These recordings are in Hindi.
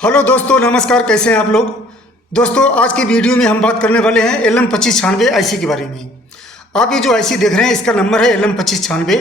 हेलो दोस्तों, नमस्कार। कैसे हैं आप लोग। दोस्तों, आज की वीडियो में हम बात करने वाले हैं LM2596 आईसी के बारे में। आप ये जो आईसी देख रहे हैं, इसका नंबर है LM2596।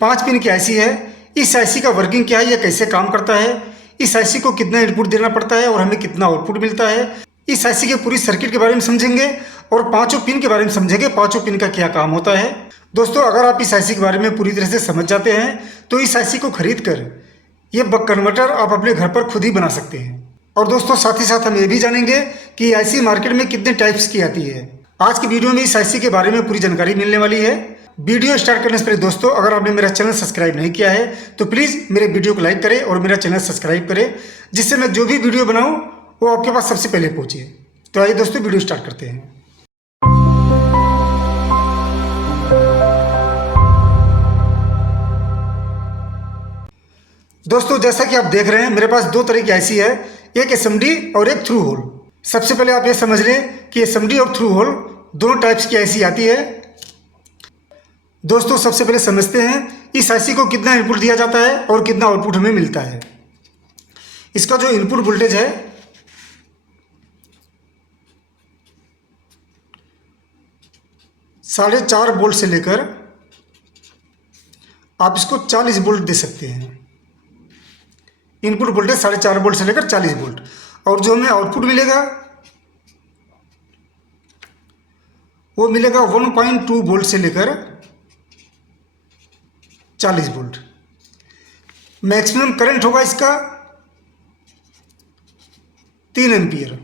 5 पिन की आईसी है। इस आईसी का वर्किंग क्या है, यह कैसे काम करता है, इस आईसी को कितना इनपुट देना पड़ता है और हमें कितना आउटपुट मिलता है, इस आईसी के पूरी सर्किट के बारे में समझेंगे और पाँचों पिन के बारे में समझेंगे। पाँचों पिन का क्या काम होता है। दोस्तों, अगर आप इस आईसी के बारे में पूरी तरह से समझ जाते हैं तो इस आईसी को खरीद कर ये बक कन्वर्टर आप अपने घर पर खुद ही बना सकते हैं। और दोस्तों, साथ ही साथ हम ये भी जानेंगे कि आईसी मार्केट में कितने टाइप्स की आती है। आज की वीडियो में इस आईसी के बारे में पूरी जानकारी मिलने वाली है। वीडियो स्टार्ट करने से पहले दोस्तों, अगर आपने मेरा चैनल सब्सक्राइब नहीं किया है तो प्लीज़ मेरे वीडियो को लाइक करें और मेरा चैनल सब्सक्राइब करें, जिससे मैं जो भी वीडियो बनाऊँ वो आपके पास सबसे पहले पहुँचे। तो आइए दोस्तों, वीडियो स्टार्ट करते हैं। दोस्तों, जैसा कि आप देख रहे हैं, मेरे पास दो तरह की आईसी है, एक एसएमडी और एक थ्रू होल। सबसे पहले आप ये समझ लें कि एसएमडी और थ्रू होल दोनों टाइप्स की आईसी आती है। दोस्तों, सबसे पहले समझते हैं इस आईसी को कितना इनपुट दिया जाता है और कितना आउटपुट हमें मिलता है। इसका जो इनपुट वोल्टेज है 4.5 वोल्ट से लेकर आप इसको 40 वोल्ट दे सकते हैं। इनपुट वोल्टेज 4.5 वोल्ट से लेकर 40 वोल्ट, और जो हमें आउटपुट मिलेगा वो मिलेगा 1.2 वोल्ट से लेकर 40 वोल्ट। मैक्सिमम करंट होगा इसका 3 एम्पियर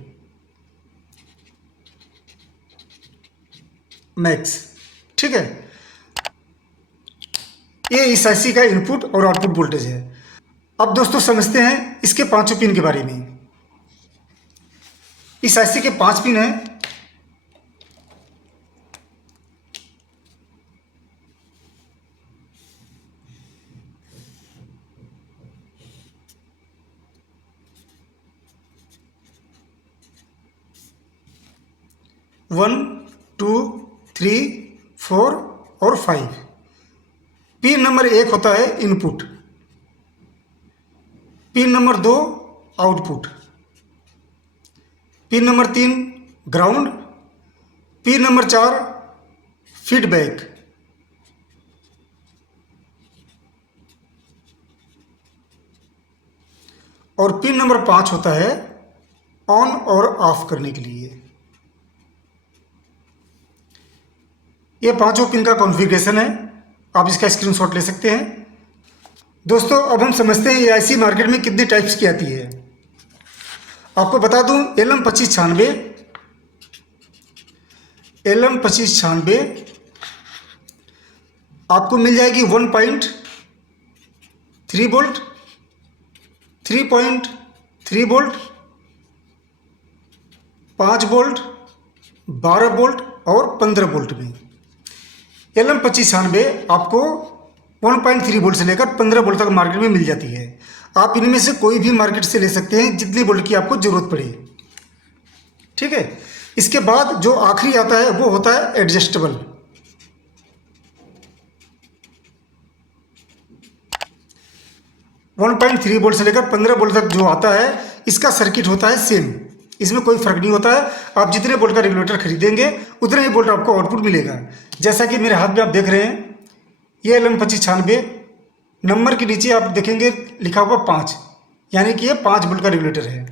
मैक्स। ठीक है, ये इस आईसी का इनपुट और आउटपुट वोल्टेज है। अब दोस्तों, समझते हैं इसके पांचों पिन के बारे में। इस आईसी के 5 पिन हैं। वन, 2, 3, 4 और 5। पिन नंबर 1 होता है input, pin number 2 output, pin number 3 ground, pin number 4 feedback, और पिन नंबर 5 होता है ऑन और ऑफ करने के लिए। ये पांचों पिन का कॉन्फ़िगरेशन है, आप इसका स्क्रीनशॉट ले सकते हैं। दोस्तों, अब हम समझते हैं ये आईसी मार्केट में कितने टाइप्स की आती है। आपको बता दूं, LM2596 आपको मिल जाएगी 1.3 वोल्ट, 3.3 वोल्ट, 5 वोल्ट, 12 वोल्ट और 15 वोल्ट में। LM2596 आपको 1.3 वोल्ट से लेकर 15 वोल्ट तक मार्केट में मिल जाती है। आप इनमें से कोई भी मार्केट से ले सकते हैं जितनी वोल्ट की आपको ज़रूरत पड़े। ठीक है, इसके बाद जो आखिरी आता है वो होता है एडजस्टेबल। वन 1.3 वोल्ट से लेकर 15 वोल्ट तक जो आता है, इसका सर्किट होता है सेम, इसमें कोई फर्क नहीं होता है। आप जितने वोल्ट का रेगुलेटर खरीदेंगे उतने ही वोल्ट आपको आउटपुट मिलेगा। जैसा कि मेरे हाथ में आप देख रहे हैं, ये LM2596 नंबर के नीचे आप देखेंगे लिखा हुआ 5, यानी कि ये 5 वोल्ट का रेगुलेटर है।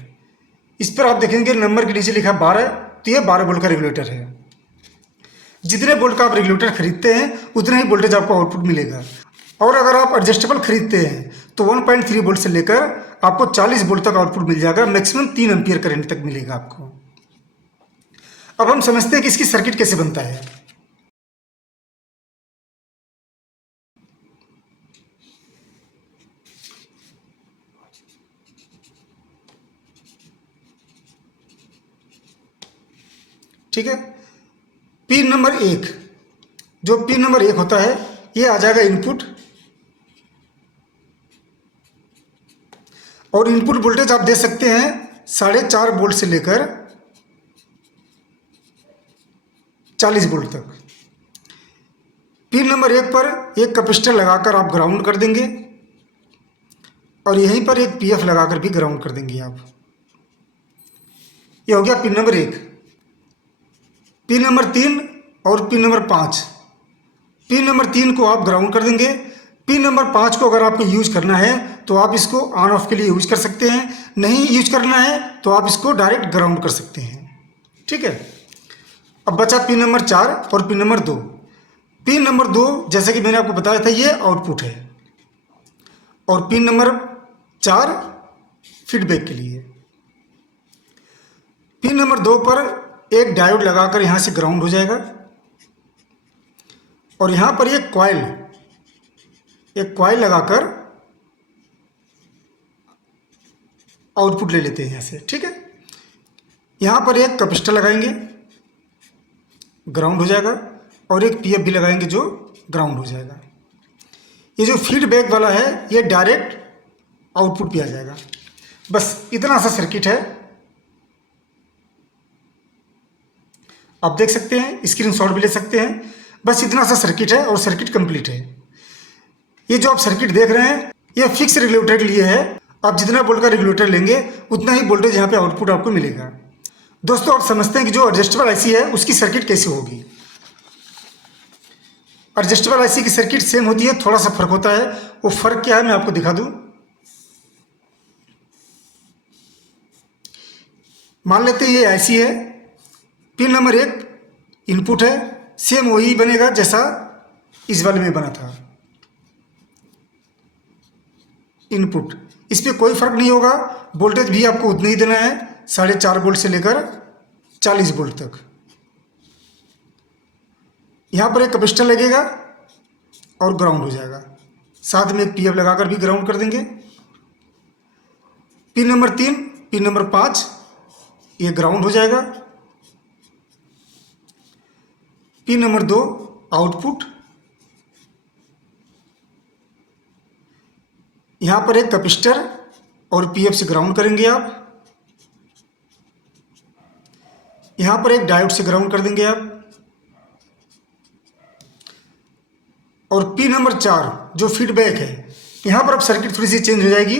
इस पर आप देखेंगे नंबर के नीचे लिखा 12, तो ये 12 वोल्ट का रेगुलेटर है। जितने वोल्ट का आप रेगुलेटर खरीदते हैं उतने ही वोल्टेज आपको आउटपुट मिलेगा। और अगर आप एडजस्टेबल खरीदते हैं तो 1.3 वोल्ट से लेकर आपको 40 वोल्ट तक आउटपुट मिल जाएगा। मैक्सिमम 3 एम्पियर करंट तक मिलेगा आपको। अब हम समझते हैं कि इसकी सर्किट कैसे बनता है। ठीक है, पिन नंबर 1, जो पिन नंबर 1 होता है, ये आ जाएगा इनपुट, और इनपुट वोल्टेज आप दे सकते हैं 4.5 वोल्ट से लेकर 40 वोल्ट तक। पिन नंबर 1 पर एक कैपेसिटर लगाकर आप ग्राउंड कर देंगे और यहीं पर एक पीएफ लगाकर भी ग्राउंड कर देंगे आप। ये हो गया पिन नंबर 1। पिन नंबर 3 और पिन नंबर 5। पिन नंबर 3 को आप ग्राउंड कर देंगे। पिन नंबर 5 को अगर आपको यूज करना है तो आप इसको ऑन ऑफ के लिए यूज कर सकते हैं, नहीं यूज करना है तो आप इसको डायरेक्ट ग्राउंड कर सकते हैं। ठीक है, अब बचा पिन नंबर 4 और पिन नंबर 2। पिन नंबर 2 जैसे कि मैंने आपको बताया था ये आउटपुट है, और पिन नंबर 4 फीडबैक के लिए। पिन नंबर 2 पर एक डायोड लगाकर यहां से ग्राउंड हो जाएगा, और यहां पर एक कॉइल लगाकर आउटपुट ले लेते हैं यहां से। ठीक है, यहां पर एक कैपेसिटर लगाएंगे, ग्राउंड हो जाएगा, और एक पीएफ भी लगाएंगे जो ग्राउंड हो जाएगा। ये जो फीडबैक वाला है ये डायरेक्ट आउटपुट पे आ जाएगा। बस इतना सा सर्किट है, आप देख सकते हैं, स्क्रीनशॉट भी ले सकते हैं। बस इतना सा सर्किट है और सर्किट कंप्लीट है। ये जो आप सर्किट देख रहे हैं ये फिक्स रेगुलेटर के लिए है। आप जितना वोल्ट का रेगुलेटर लेंगे उतना ही वोल्टेज यहाँ पे आउटपुट आपको मिलेगा। दोस्तों आप समझते हैं कि जो एडजस्टेबल आईसी है उसकी सर्किट कैसे होगी। एडजस्टेबल आईसी की सर्किट सेम होती है, थोड़ा सा फर्क होता है। वो फर्क क्या है मैं आपको दिखा दूं। मान लेते हैं ये आईसी है, पिन नंबर 1 इनपुट है, सेम वही बनेगा जैसा इस वाले में बना था इनपुट। इस पर कोई फर्क नहीं होगा। वोल्टेज भी आपको उतना ही देना है, 4.5 वोल्ट से लेकर 40 वोल्ट तक। यहाँ पर एक कैपेसिटर लगेगा और ग्राउंड हो जाएगा, साथ में एक पीएफ लगाकर भी ग्राउंड कर देंगे। पिन नंबर 3 पिन नंबर 5 ये ग्राउंड हो जाएगा। पिन नंबर 2 आउटपुट, यहां पर एक कैपेसिटर और पीएफ से ग्राउंड करेंगे आप। यहां पर एक डायोड से ग्राउंड कर देंगे आप। और पिन नंबर 4 जो फीडबैक है, यहां पर अब सर्किट थोड़ी सी चेंज हो जाएगी।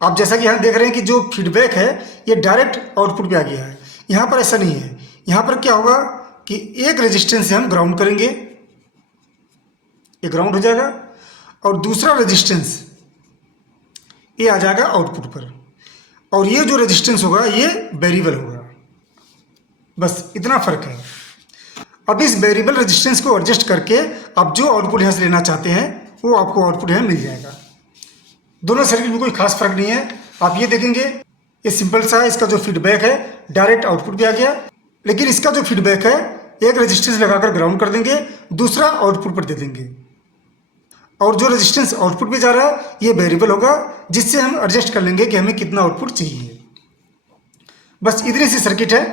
आप जैसा कि यहां देख रहे हैं कि जो फीडबैक है ये डायरेक्ट आउटपुट पे आ गया है। यहां पर ऐसा नहीं है। यहां पर क्या होगा कि एक रेजिस्टेंस से हम ग्राउंड करेंगे, ये ग्राउंड हो जाएगा, और दूसरा रेजिस्टेंस ये आ जाएगा आउटपुट पर, और ये जो रेजिस्टेंस होगा ये वेरिएबल होगा। बस इतना फर्क है। अब इस वेरिएबल रेजिस्टेंस को एडजस्ट करके आप जो आउटपुट यहाँ से लेना चाहते हैं वो आपको आउटपुट यहाँ मिल जाएगा। दोनों सर्किट में कोई खास फर्क नहीं है। आप ये देखेंगे ये सिंपल सा है, इसका जो फीडबैक है डायरेक्ट आउटपुट पे आ गया, लेकिन इसका जो फीडबैक है एक रेजिस्टेंस लगाकर ग्राउंड कर देंगे, दूसरा आउटपुट पर दे देंगे, और जो रेजिस्टेंस आउटपुट पे जा रहा है ये वेरिएबल होगा, जिससे हम एडजस्ट कर लेंगे कि हमें कितना आउटपुट चाहिए। बस इतनी सी सर्किट है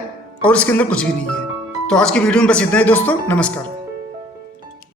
और इसके अंदर कुछ भी नहीं है। तो आज की वीडियो में बस इतना ही दोस्तों, नमस्कार।